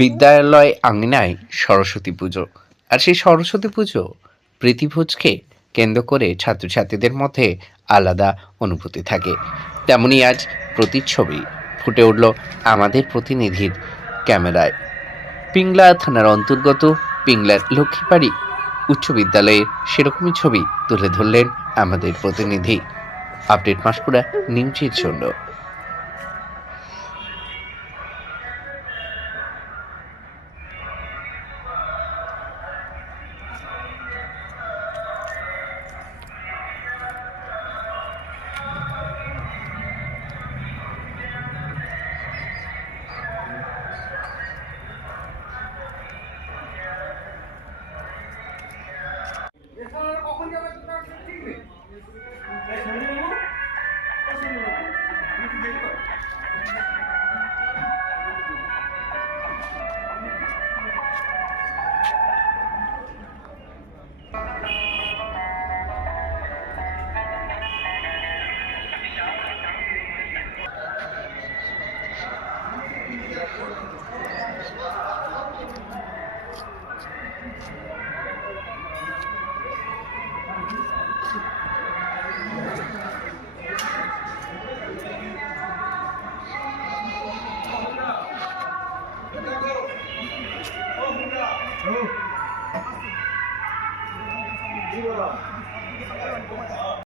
বিদ্যালয় আঙিনায় সরস্বতী পুজো। আর সেই সরস্বতী পুজো প্রীতিভোজকে কেন্দ্র করে ছাত্রছাত্রীদের মধ্যে আলাদা অনুভূতি থাকে। তেমনি আজ প্রতিচ্ছবি ফুটে উঠল আমাদের প্রতিনিধির ক্যামেরায়। পিংলা থানার অন্তর্গত পিংলার লক্ষ্মীবাড়ি উচ্চ বিদ্যালয়ের সেরকমই ছবি তুলে ধরলেন আমাদের প্রতিনিধি। আপডেট মাসপুরা নিউজের জন্য।